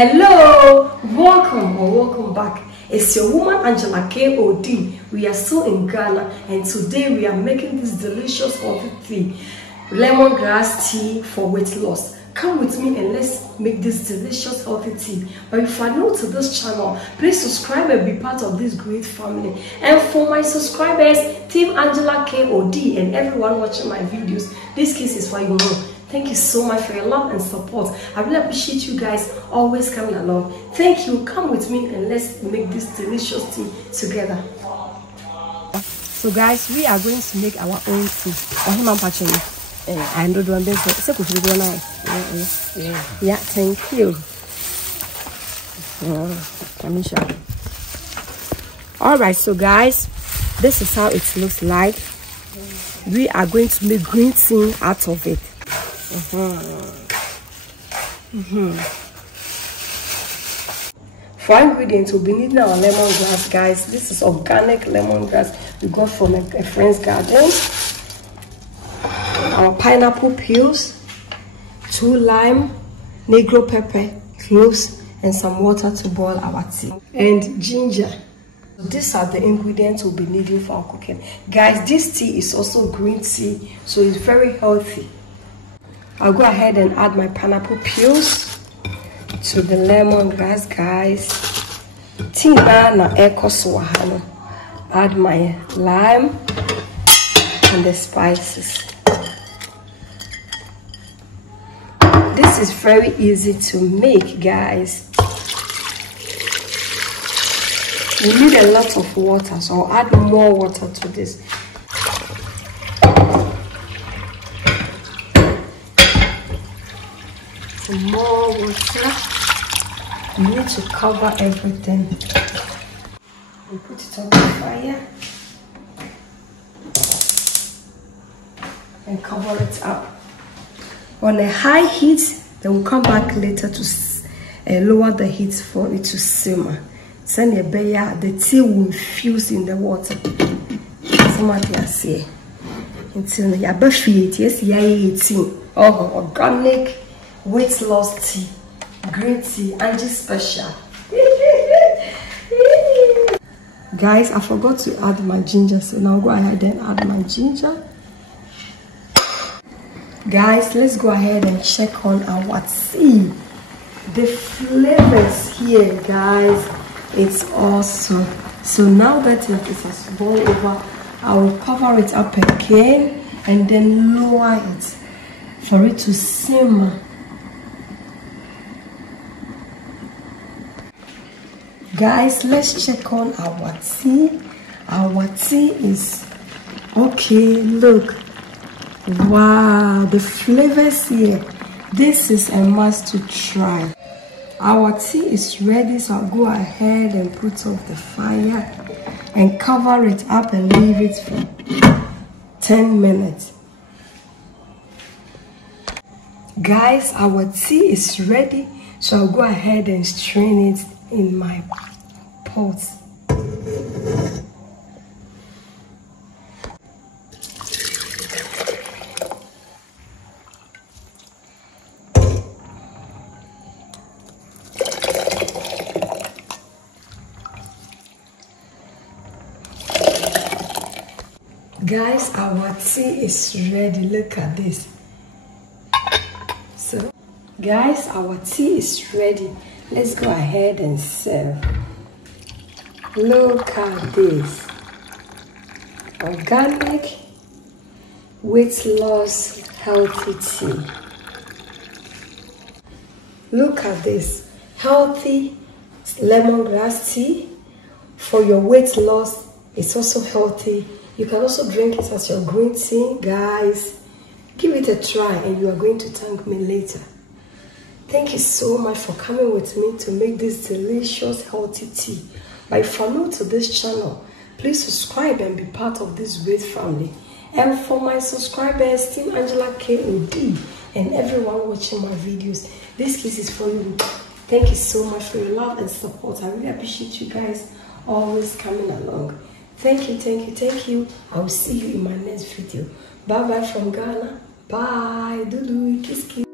Hello, welcome back. It's your woman Angela KOD. We are still in Ghana, and today we are making this delicious healthy tea, lemongrass tea for weight loss. Come with me and let's make this delicious healthy tea. But if you are new to this channel, please subscribe and be part of this great family. And for my subscribers, Team Angela KOD and everyone watching my videos, this case is for you more. Thank you so much for your love and support. I really appreciate you guys always coming along. Thank you. Come with me and let's make this delicious tea together. So guys, we are going to make our own tea. Yeah, thank you. Let me show you. Alright, so guys, this is how it looks like. We are going to make green tea out of it. For ingredients, we'll be needing our lemongrass, guys. This is organic lemongrass we got from a friend's garden. Our pineapple peels, 2 lime, negro pepper, cloves, and some water to boil our tea, and ginger. These are the ingredients we'll be needing for our cooking. Guys, this tea is also green tea, so it's very healthy. I'll go ahead and add my pineapple peels to the lemongrass, guys. Add my lime and the spices. This is very easy to make, guys. You need a lot of water, so I'll add more water to this. More water. You need to cover everything. We put it on the fire and cover it up on a high heat. Then we'll come back later to lower the heat for it to simmer. Send a bear, the tea will infuse in the water. Somebody I say until you are yes, eating organic weight loss tea, green tea, and just special. Guys, I forgot to add my ginger, so now go ahead and add my ginger. Guys, let's go ahead and check on our tea. The flavors here, guys, it's awesome. So now that it has boiled over, I will cover it up again and then lower it for it to simmer. Guys, let's check on our tea. Our tea is okay. Look, wow, the flavors here. This is a must to try. Our tea is ready, so I'll go ahead and put off the fire and cover it up and leave it for 10 minutes. Guys, our tea is ready, so I'll go ahead and strain it in my pot. Guys, our tea is ready. Look at this. So guys, our tea is ready. Let's go ahead and serve. Look at this. Organic weight loss healthy tea. Look at this. Healthy lemongrass tea for your weight loss. It's also healthy. You can also drink it as your green tea. Guys, give it a try and you are going to thank me later. Thank you so much for coming with me to make this delicious healthy tea. But if you're new to this channel, please subscribe and be part of this great family. And for my subscribers, Team Angela KOD and everyone watching my videos, this case is for you. Thank you so much for your love and support. I really appreciate you guys always coming along. Thank you. I will see you in my next video. Bye bye from Ghana. Bye. Kiss.